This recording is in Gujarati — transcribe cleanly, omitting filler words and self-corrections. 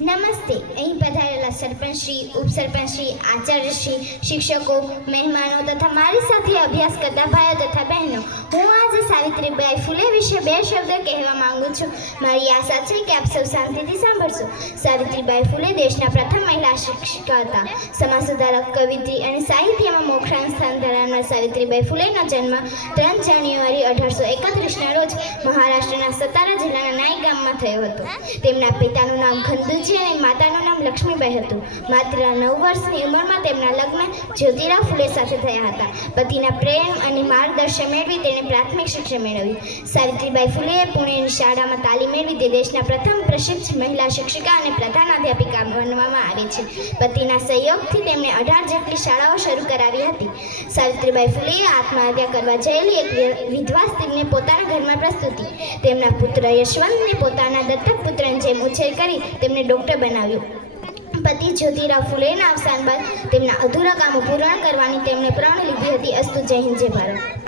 નમસ્તે. અહીં પધારેલા સરપંચશ્રી, ઉપસરપંચશ્રી, આચાર્યશ્રી, શિક્ષકો, મહેમાનો તથા મારી સાથે અભ્યાસ કરતા ભાઈઓ તથા બહેનો, હું આજે સાવિત્રીબાઈ ફૂલે વિશે બે શબ્દ કહેવા માંગુ છું. મારી આશા છે કે આપ સૌ શાંતિથી સાંભળશો. સાવિત્રીબાઈ ફૂલે દેશના પ્રથમ મહિલા શિક્ષિકા હતા. સમાજ સુધારક, કવિત્રી અને સાહિત્યમાં મોક્ષાંગ સ્થાન ધરાવનાર સાવિત્રીબાઈ ફૂલેનો જન્મ 3 જાન્યુઆરી 1831ના રોજ મહારાષ્ટ્રના સતારા જિલ્લાના નાઈ ગામમાં થયો હતો. તેમના પિતાનું નામ ખંદુજી અને માતાનું નામ લક્ષ્મીબાઈ હતું. માત્ર 9 વર્ષની ઉંમરમાં તેમના લગ્ન જ્યોતિરાવ ફૂલે સાથે થયા હતા. પતિના પ્રેમ અને માર્ગદર્શન મેળવી તેણે પ્રાથમિક શિક્ષણ મેળવ્યું. સાવિત્રીબાઈ ફૂલેએ પુણેની શાળામાં તાલીમ મેળવી તે દેશના પ્રથમ પ્રસિદ્ધ મહિલા શિક્ષિકા અને પ્રધાનાધ્યાપિકા બનવામાં આવી છે. પતિના સહયોગથી તેમણે 18 જેટલી શાળાઓ શરૂ કરાવી હતી. સાવિત્રીબાઈ ફૂલેએ આત્મહત્યા કરવા જયેલી એક વિધવા સ્ત્રીને પોતાના ઘરમાં પ્રસ્તુતિ. તેમના પુત્ર યશવંતને પોતાના દત્તક પુત્રની જેમ ઉછેર કરી તેમને ડૉક્ટર બનાવ્યો. પતિ જ્યોતિરાવ ફૂલેના અવસાન બાદ તેમના અધૂરા કામો પૂર્ણ કરવાની તેમણે પ્રણ લીધી હતી. અસ્તુ. જય હિન્દ, જય ભારત.